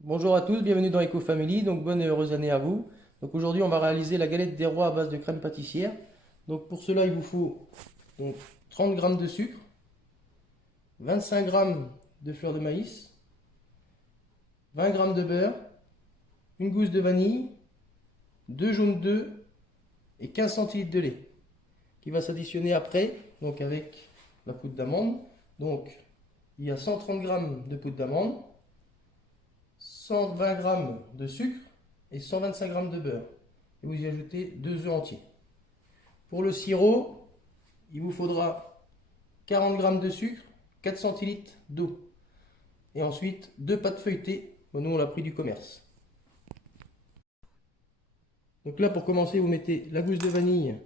Bonjour à tous, bienvenue dans Eco Family, donc bonne et heureuse année à vous. Donc aujourd'hui on va réaliser la galette des rois à base de crème pâtissière. Donc pour cela il vous faut donc, 30 g de sucre, 25 g de fleur de maïs, 20 g de beurre, une gousse de vanille, 2 jaunes d'œufs et 15 centilitres de lait qui va s'additionner après donc avec la poudre d'amande. Donc il y a 130 g de poudre d'amande, 120 g de sucre et 125 g de beurre. Et vous y ajoutez 2 œufs entiers. Pour le sirop, il vous faudra 40 g de sucre, 4 centilitres d'eau. Et ensuite 2 pâtes feuilletées. Bon, nous on l'a pris du commerce. Donc là pour commencer, vous mettez la gousse de vanille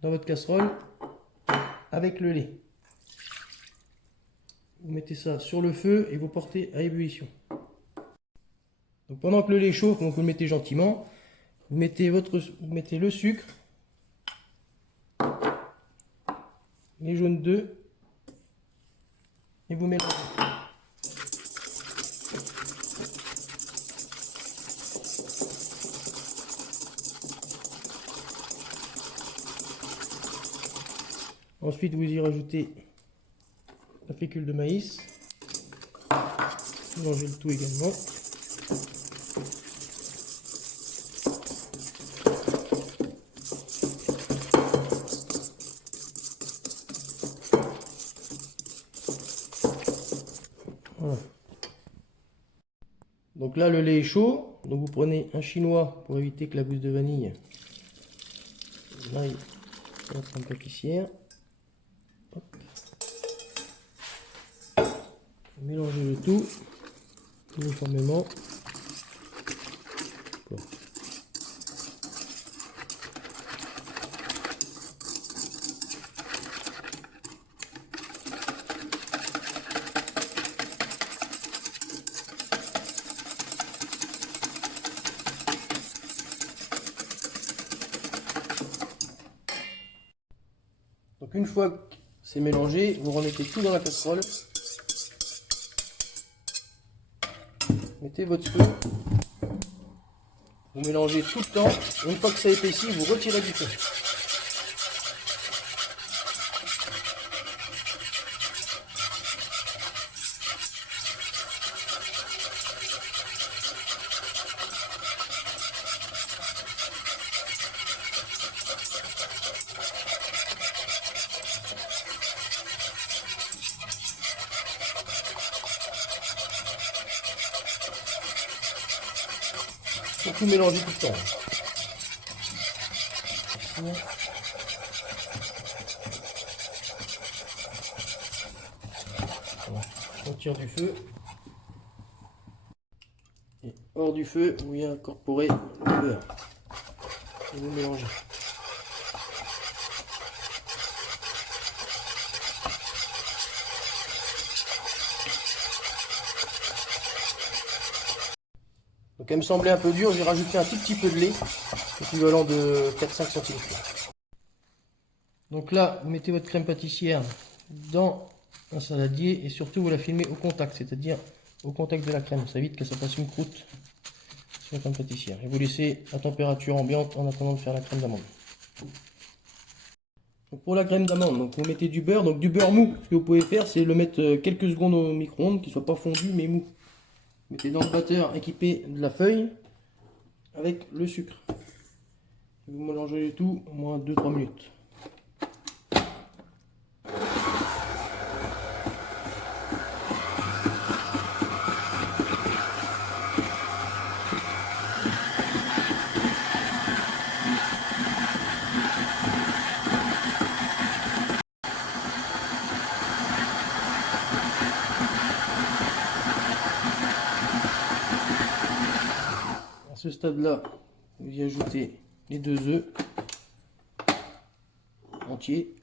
dans votre casserole avec le lait. Vous mettez ça sur le feu et vous portez à ébullition. Donc pendant que le lait chauffe, donc vous le mettez gentiment, vous mettez le sucre, les jaunes d'œufs et vous mélangez. Ensuite, vous y rajoutez la fécule de maïs. Mélangez le tout également. Voilà. Donc là, le lait est chaud. Donc vous prenez un chinois pour éviter que la gousse de vanille aille dans la crème pâtissière. Hop. Mélangez le tout uniformément. Bon. Donc une fois que c'est mélangé, vous remettez tout dans la casserole. Mettez votre feu. Vous mélangez tout le temps. Une fois que ça épaissit, vous retirez du feu. Faut tout mélanger tout le temps. On tire du feu. Et hors du feu, vous y incorporez le beurre. Et vous mélangez. Donc elle me semblait un peu dure, j'ai rajouté un tout petit peu de lait, équivalent de 4-5 centilitres. Donc là, vous mettez votre crème pâtissière dans un saladier et surtout vous la filmez au contact, c'est-à-dire au contact de la crème. Ça évite que ça fasse une croûte sur la crème pâtissière. Et vous laissez à température ambiante en attendant de faire la crème d'amande. Pour la crème d'amande, donc vous mettez du beurre, mou. Ce que vous pouvez faire, c'est le mettre quelques secondes au micro-ondes, qu'il ne soit pas fondu mais mou. Mettez dans le batteur équipé de la feuille avec le sucre. Vous mélangez le tout au moins 2-3 minutes. À ce stade-là, vous y ajoutez les 2 œufs entiers.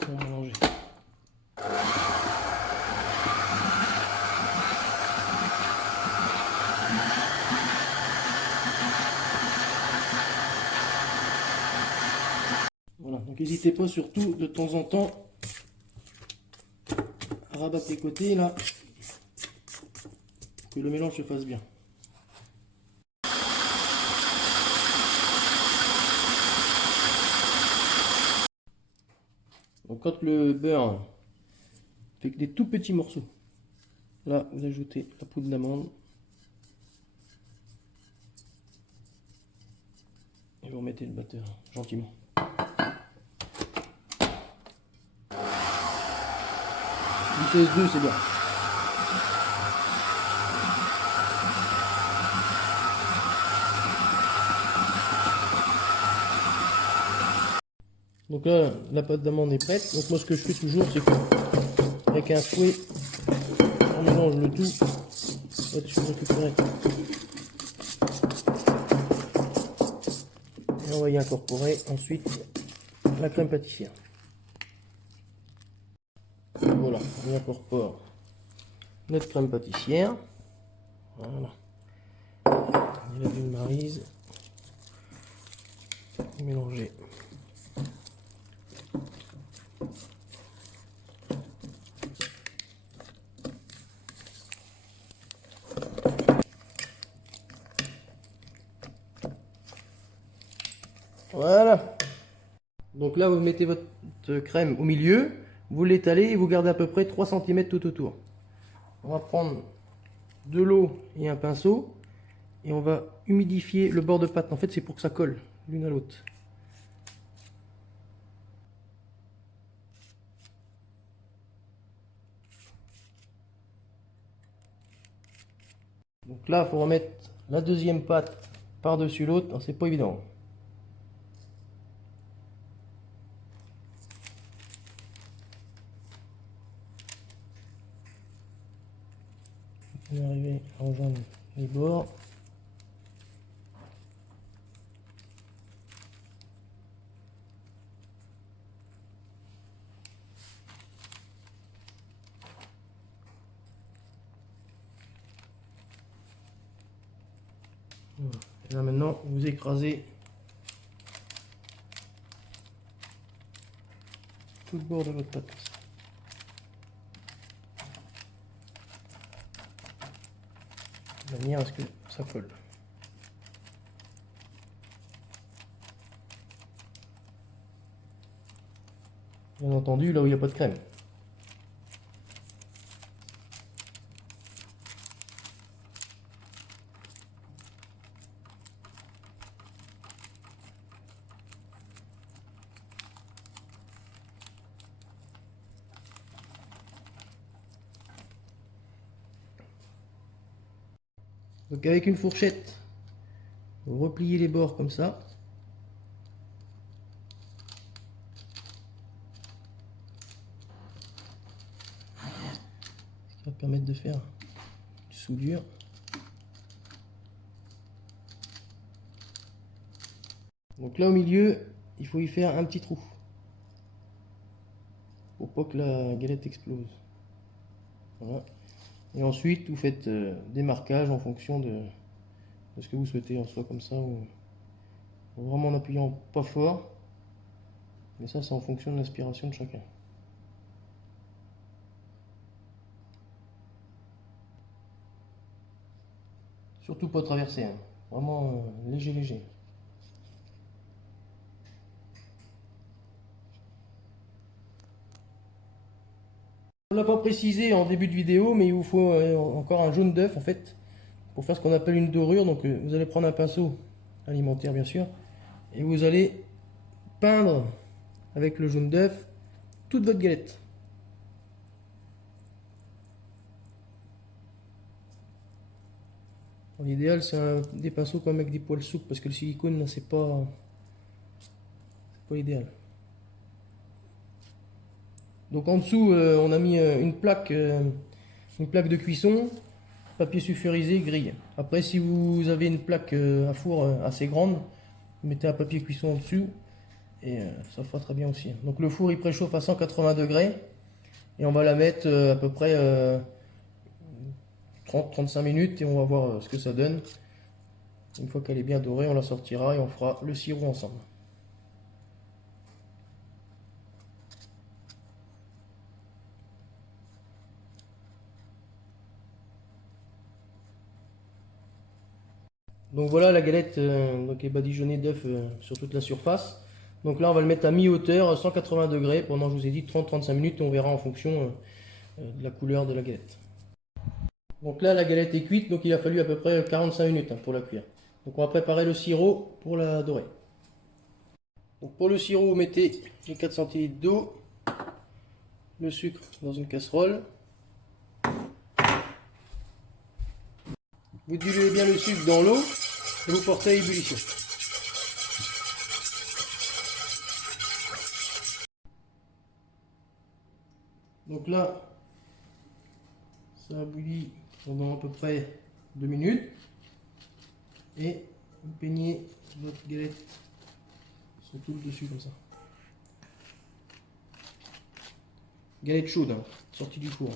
Pour mélanger. Donc n'hésitez pas surtout de temps en temps à rabattre les côtés là, pour que le mélange se fasse bien. Donc quand le beurre fait des tout petits morceaux, là vous ajoutez la poudre d'amande et vous remettez le batteur gentiment. Vitesse 2, c'est bien. Donc là, la pâte d'amande est prête. Donc moi, ce que je fais toujours, c'est que avec un fouet, on mélange le tout là-dessus, récupérer. Et on va y incorporer ensuite la crème pâtissière. Voilà, on incorpore notre crème pâtissière. Voilà. Et la ville maryse. Mélanger. Voilà. Donc là, vous mettez votre crème au milieu, vous l'étalez et vous gardez à peu près 3 cm tout autour. On va prendre de l'eau et un pinceau et on va humidifier le bord de pâte. En fait, c'est pour que ça colle l'une à l'autre. Donc là, il faut remettre la deuxième pâte par-dessus l'autre. C'est pas évident. On va arriver à rejoindre les bords. Voilà. Et là maintenant, vous écrasez tout le bord de votre pâte. De manière à ce que ça colle. Bien entendu, là où il n'y a pas de crème. Donc avec une fourchette, vous repliez les bords comme ça. Ce qui va permettre de faire du soudure. Donc là au milieu, il faut y faire un petit trou. Pour pas que la galette explose. Voilà. Et ensuite, vous faites des marquages en fonction de ce que vous souhaitez, soit comme ça, ou vraiment en appuyant pas fort. Mais ça, c'est en fonction de l'inspiration de chacun. Surtout pas traverser, hein. Vraiment léger, léger. On l'a pas précisé en début de vidéo, mais il vous faut encore un jaune d'œuf en fait, pour faire ce qu'on appelle une dorure. Donc vous allez prendre un pinceau alimentaire bien sûr, et vous allez peindre avec le jaune d'œuf toute votre galette. L'idéal c'est des pinceaux comme avec des poils souples, parce que le silicone là c'est pas idéal. Donc en dessous on a mis une plaque de cuisson, papier sulfurisé, grille. Après si vous avez une plaque à four assez grande, vous mettez un papier cuisson en dessous et ça fera très bien aussi. Donc le four il préchauffe à 180 degrés et on va la mettre à peu près 30-35 minutes et on va voir ce que ça donne. Une fois qu'elle est bien dorée, on la sortira et on fera le sirop ensemble. Donc voilà, la galette donc est badigeonnée d'œufs sur toute la surface. Donc là, on va le mettre à mi-hauteur, 180 degrés, pendant, je vous ai dit, 30-35 minutes, et on verra en fonction de la couleur de la galette. Donc là, la galette est cuite, donc il a fallu à peu près 45 minutes pour la cuire. Donc on va préparer le sirop pour la dorer. Donc pour le sirop, vous mettez les 4 centilitres d'eau, le sucre dans une casserole. Vous diluez bien le sucre dans l'eau et vous portez à ébullition. Donc là, ça a bouilli pendant à peu près 2 minutes. Et vous peignez votre galette sur tout le dessus comme ça. Galette chaude, hein, sortie du four.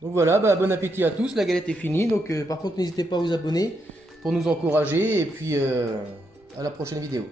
Donc voilà, bon appétit à tous, la galette est finie. Donc par contre, n'hésitez pas à vous abonner pour nous encourager. Et puis à la prochaine vidéo.